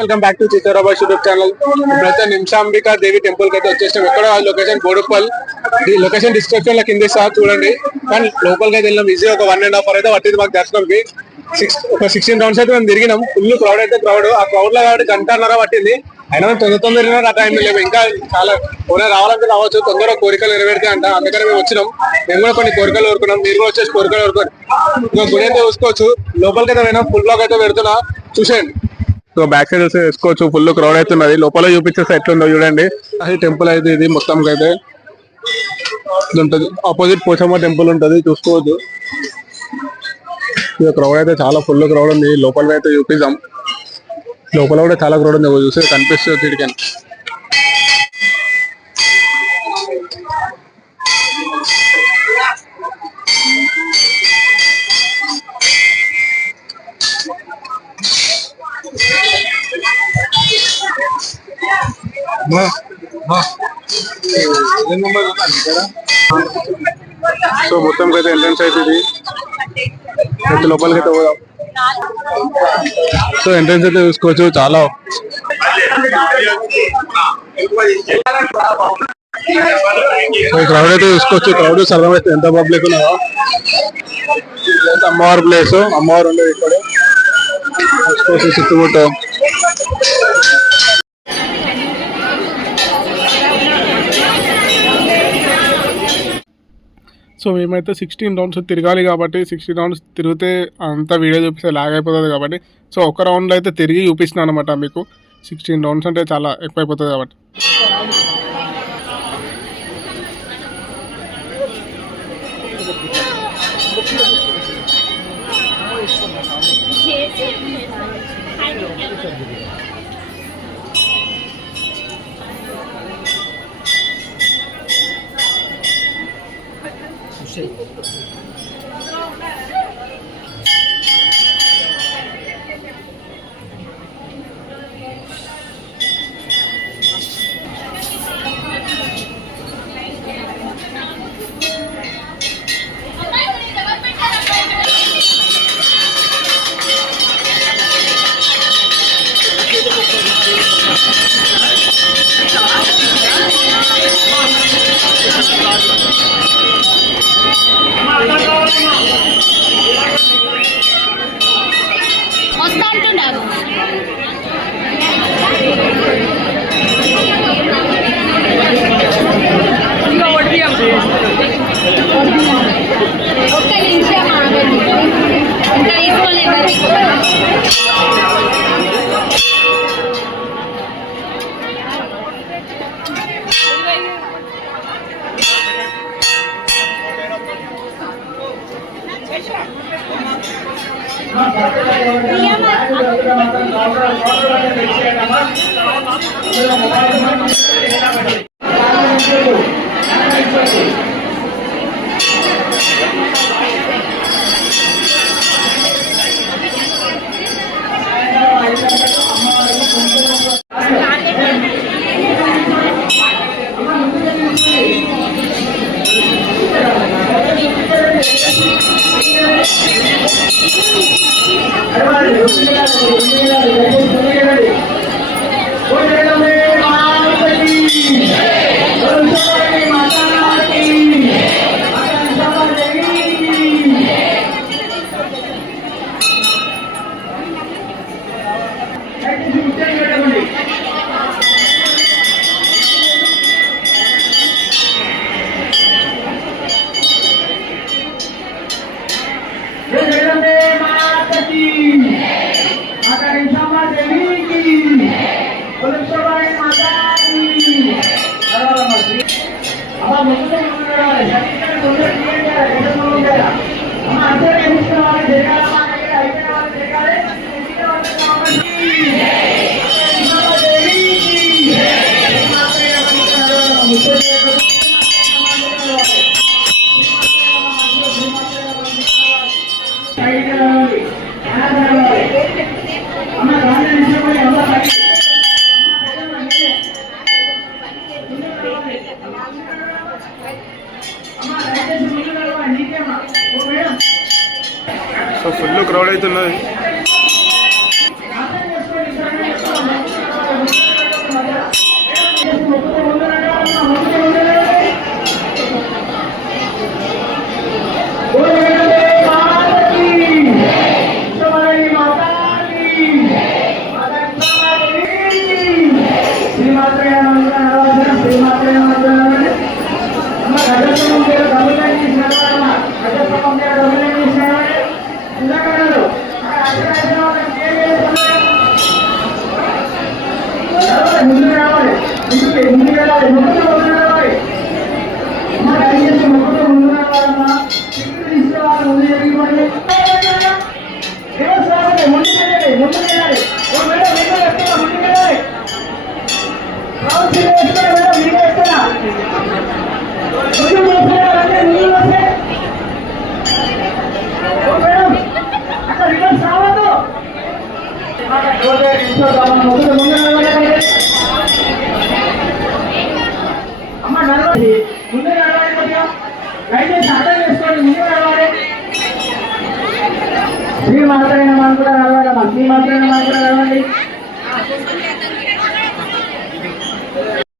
Welcome back to Chitturabad YouTube channel. ఇప్పుడైతే నిమిషాంబికా దేవి temple కి అయితే వచ్చేసాం. ఎక్కడ లొకేషన్ బోడుప్పల్. ఈ లొకేషన్ డిస్క్రిప్షన్ లో కింద ఇస్తా చూడండి. కానీ లోపలికి అయితే వెళ్ళాం. ఈజీ ఒక 1.5 hours అయితే పట్టింది మాకు దర్శనంకి. ఒక 16 rounds అయితే మేము తిరిగినాం. ఫుల్ క్రౌడ్ అయితే క్రౌడ్. ఆ క్రౌడ్ లో కాబట్టి 1.5 గంట పట్టింది. అయినా తొందరగా ఆ టైం లేవు. ఇంకా చాలా రావాలంటే రావచ్చు. తొందరగా కోరికలు నెరవేరితే అంట. అందుకని మేము వచ్చినాం. మేము కూడా కొన్ని కోరికలు కోరుకున్నాం. మీరు కూడా వచ్చేసి కోరికలు కోరుకోండి. ఇంకా గుడి అయితే చూసుకోవచ్చు. లోపలికి అయితే పోయినా ఫుల్ బ్లాగ్ అయితే పెడుతున్నా చూసేయండి. సో బ్యాక్ సైడ్ వస్తే వేసుకోవచ్చు. ఫుల్ క్రౌడ్ అవుతున్నది. లోపల చూపించేస్తే ఎట్లుందో చూడండి. అది టెంపుల్ అయితే ఇది మొత్తం అయితే ఉంటుంది. ఆపోజిట్ పోచమ్మ టెంపుల్ ఉంటుంది, చూసుకోవచ్చు. ఇక క్రౌడ్ అయితే చాలా ఫుల్ క్రౌడ్ ఉంది. లోపల అయితే చూపిద్దాం. లోపల కూడా చాలా క్రౌడ్ ఉంది. చూస్తే కనిపిస్తుంది తిరిగాను. సో మొత్తం అయితే ఎంట్రన్స్ అయితే ఇది. లోపలికి అయితే పోదాం. సో ఎంట్రన్స్ అయితే చూసుకోవచ్చు. చాలా క్రౌడ్ అయితే చూసుకోవచ్చు. క్రౌడ్ సర్వం అయితే ఎంత పబ్లిక్ ఉన్నదో. అమ్మవారి ప్లేస్, అమ్మవారు ఉండేది ఇక్కడ చూసుకోవచ్చు. చుట్టుముట్టు సో మేమైతే 16 rounds తిరగాలి కాబట్టి 16 rounds తిరిగితే అంతా వీడియో చూపిస్తే లాగ్ అయిపోతుంది కాబట్టి సో ఒక రౌండ్లో అయితే తిరిగి చూపిస్తున్నాను అనమాట మీకు. 16 rounds అంటే చాలా ఎక్కువ అయిపోతుంది కాబట్టి. సో ఫుల్ క్రౌడ్ అవుతున్నది. దయచేసి అర్థం చేసుకోండి, మీరు నడవాలి. శ్రీ మాత్రైన మనం కూడా నడవాలమ్మా, శ్రీ మాత్రైన మనం కూడా నడవండి.